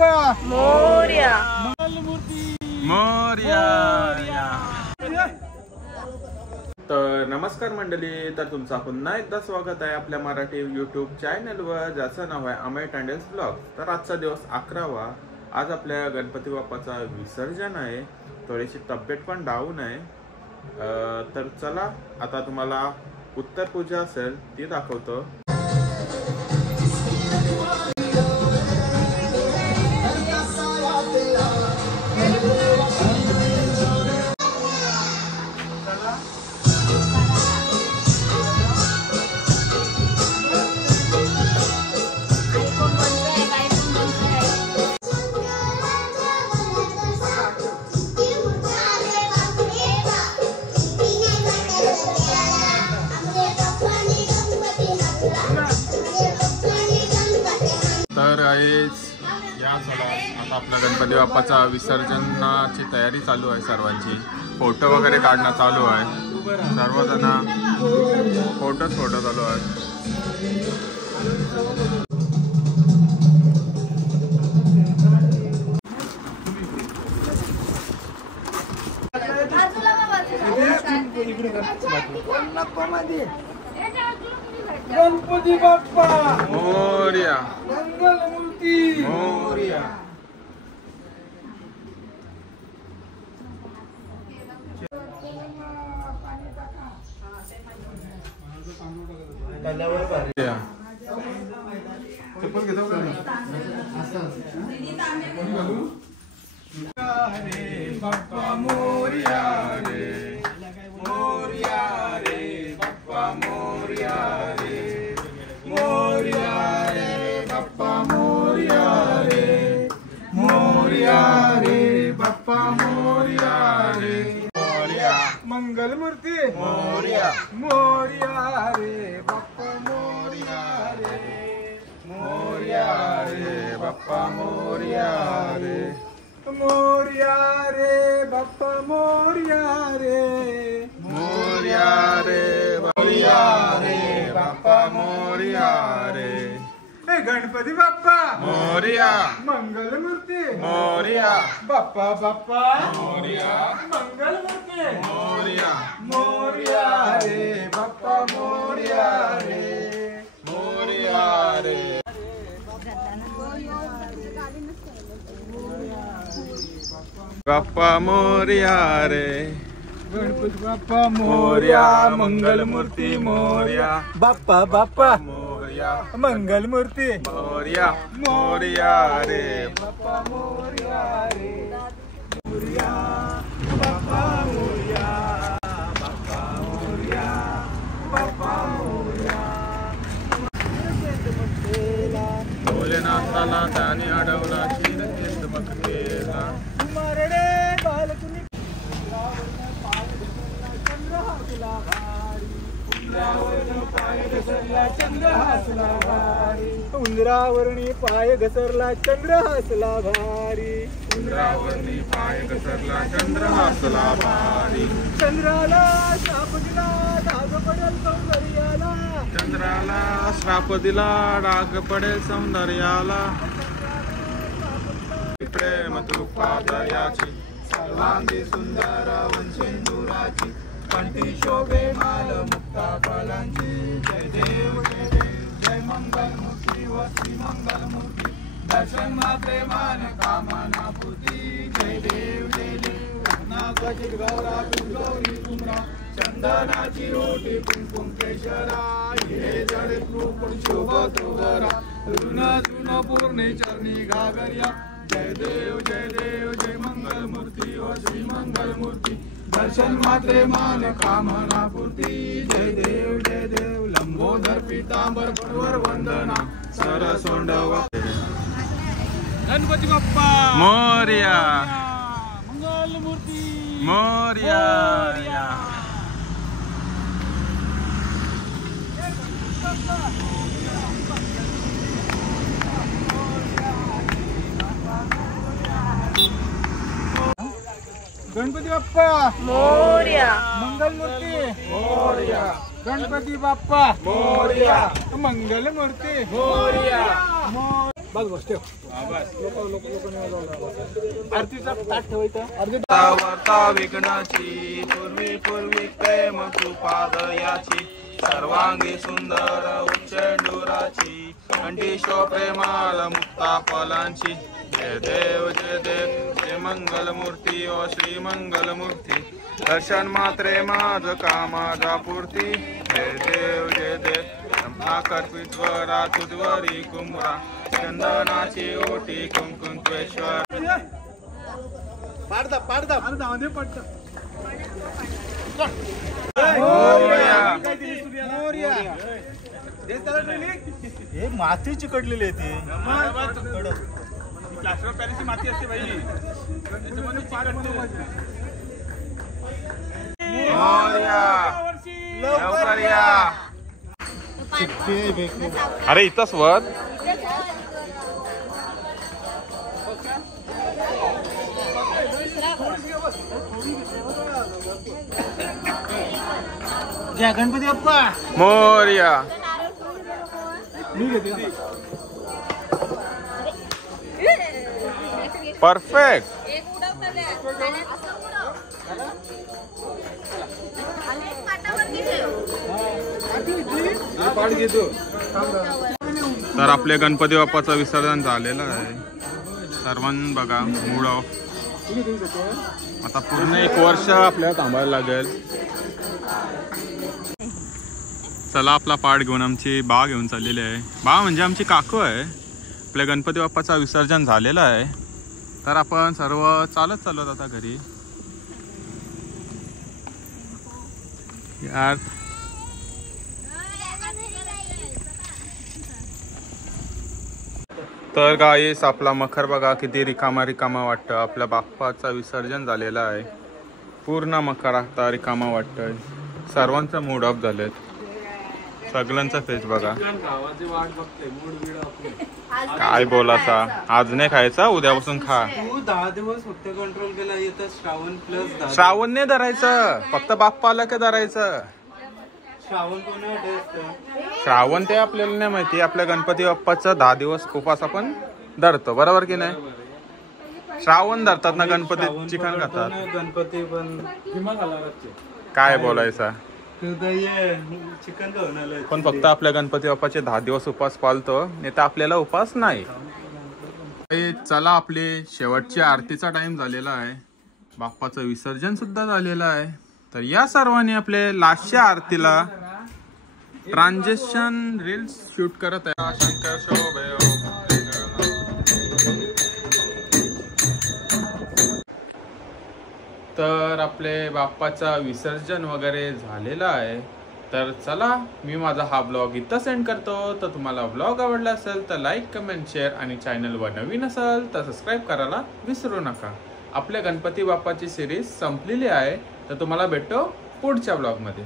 बाप्पा मोरया. मोरया. तर नमस्कार मंडळी, तर तुमचा पुन्हा एकदा स्वागत आहे आपल्या मराठी यूट्यूब चॅनलवर, ज्याचं नाव आहे अमेय टँडल्स ब्लॉग. तर आजचा दिवस 11वा. आज आपल्या गणपती बाप्पाचा विसर्जन आहे. थोडीशी तब्येत पण डाऊन आहे. तर चला आता तुम्हाला उत्तर पूजा असेल ती दाखवतो. तर या चला आता आपल्या गणपती बाप्पाचा विसर्जनाची तयारी चालू आहे. सर्वांची फोटो वगैरे काढणं चालू आहे. सर्वजण फोटो चालू आहेत. गणपती बाप्पा मोरया. मंगलमूर्ती मोरया. रे बाप्पा मोरया रे, मोरया रे बाप्पा मोरया रे, मोरया रे बाप्पा मोरया रे, मोरया रे बाप्पा मोरया रे. मोरया मंगलमूर्ती मोरया, मोरया रे बाप्पा मोरया रे, मोरया रे बाप्पा मोरया रे, मोरया रे बाप्पा मोरया रे, मोरया रे मोरया रे बाप्पा मोरया रे. गणपती बाप्पा मोरया. मंगलमूर्ती मोरया. बाप्पा बाप्पा मोरया. मंगलमूर्ती मोरया. मोरया रे बाप्पा मोरया रे, मोरया रे. बाप्पा मोरया रे. गणपती बाप्पा मोरया. मंगलमूर्ती मोरया. बाप्पा बाप्पा मोरया. मंगलमूर्ती मोरया. मोरया रे. बाप्पा मोरया रे, मोरया बाप्पा मोरया, बाप्पा मोरया, बाप्पा मोरया. भोलेनाथाला त्याने अडवला, शिरकेत मग केला. मरडे बालकुनी चंद्र हसला भारी, उंदरावरणी पाय घसरला चंद्र हसला भारी, उंदरावरणी पाय घसरला चंद्र हसला भारी, उंदरावरणी पाय घसरला चंद्र हसला भारी. चंद्राला शाप दिला डाग पडेल सौंदर्याला, चंद्राला श्राप दिला डाग पडेल सौंदर्याला. प्रेम कृपादयाची सर्वांगी सुंदर वंशेंदुराची, कंठी शोभे माल मुक्ता फलांची. जय देव जय देव जय मंगलमूर्ती व श्री मंगलमूर्ती, दर्शन मात्रे मान कामना पूर्ती. जय देव जय देव रत्नाकचित गौरा गौरी कुमरा, चंदनाची ओटी कुंकुम केशरा, हिरे जडे कृपण शोभतो वरा, ऋण जुन पूर्णे चरणी घागर्या. जय देव जय मंगलमूर्ती व श्री मंगलमूर्ती, दर्शन मात्रे मान कामना पूर्ती. जय देव लंबोदर पीतांबर परवर वंदना, सरसोंडवा. गणपती बाप्पा मोरया. मंगलमूर्ती मोरया. गणपती बाप्पा मोरया. मंगलमूर्ती मोरया, गणपती बाप्पा मोरया, मंगलमूर्ती मोरया. बस बस ठेव. लोक आरतीचा ताट ठेवायचं. वार्ता विघ्नाची पूर्वी पूर्वी प्रेम कृपा दयाची सर्वांगी सुंदर उच्चेंडुराची कंठीशो प्रेमाल मुक्ता फलांची जय देव जय मंगलमूर्ती ओ श्री मंगलमूर्ती दर्शन मात्रे माझ कामाजा पूर्ती जय देव कर्पित्वरा तुझवरी कुंभरा चंदनाची ओटी कुंकुंत्वेश्वर. पाडदा मध्ये पडतं. हे माती चिकटलेली आहे ती. प्लास्टर ऑफ पॅरिसची माती असते भाई. त्याच्यामध्ये लवकर या. अरे इथंच वत जय गणपती बाप्पा मोरया. परफेक्ट. तर आपल्या गणपती बाप्पाचं विसर्जन झालेलं आहे. सर्वांनी बघा मूड ऑफ. आता पूर्ण 1 वर्ष आपल्याला थांबायला लागेल. चला आपला पाठ घेऊन आमची बा घेऊन चाललेली आहे. बा म्हणजे आमची काकू आहे. आपल्या गणपती बाप्पाचं विसर्जन झालेलं आहे तर आपण सर्व चालत आता घरी. यार तर गाईस आपला मखर बघा किती रिकामा वाटतं. आपल्या बाप्पाचं विसर्जन झालेलं आहे. पूर्ण मखर आता रिकामा वाटतंय. सर्वांचा मूड ऑफ झालेत. सगळ्यांचा फेस बघा. काय बोलासा. आज नाही खायचा उद्यापासून खा. तू 10 दिवस फक्त कंट्रोल केला. येतं श्रावण प्लस श्रावण नाही धरायचं. फक्त बाप्पा आला की धरायचं. श्रावण कोणासाठी असतं? श्रावण ते आपल्याला नाही माहिती. आपल्या गणपती बाप्पाचं 10 दिवस उपास आपण धरतो. बरोबर की नाही. श्रावण धरतात ना गणपती. चिकन खातात. गणपती पण काय बोलायचा. चिकन खाऊन पण फक्त आपल्या गणपती बाप्पाचे 10 दिवस उपास पाळतो. नाही तर आपल्याला उपास नाही. चला आपले शेवटच्या आरतीचा टाइम झालेला आहे. बाप्पाचं विसर्जन सुद्धा झालेलं आहे. तर या सर्वांनी आपले लास्टच्या आरतीला ट्रान्झॅक्शन रील्स शूट करत आहे. शंकर शोभे तर आपले बाप्पाचा विसर्जन वगैरे झालेला आहे. तर चला मी माझा हा ब्लॉग इथं सेंड करतो. तर तुम्हाला ब्लॉग आवडला असेल तर लाईक कमेंट शेअर आणि चॅनलवर नवीन असेल तर सबस्क्राईब करायला विसरू नका. आपल्या गणपती बाप्पाची सिरीज संपलेली आहे. तर तुम्हाला भेटतो पुढच्या ब्लॉगमध्ये.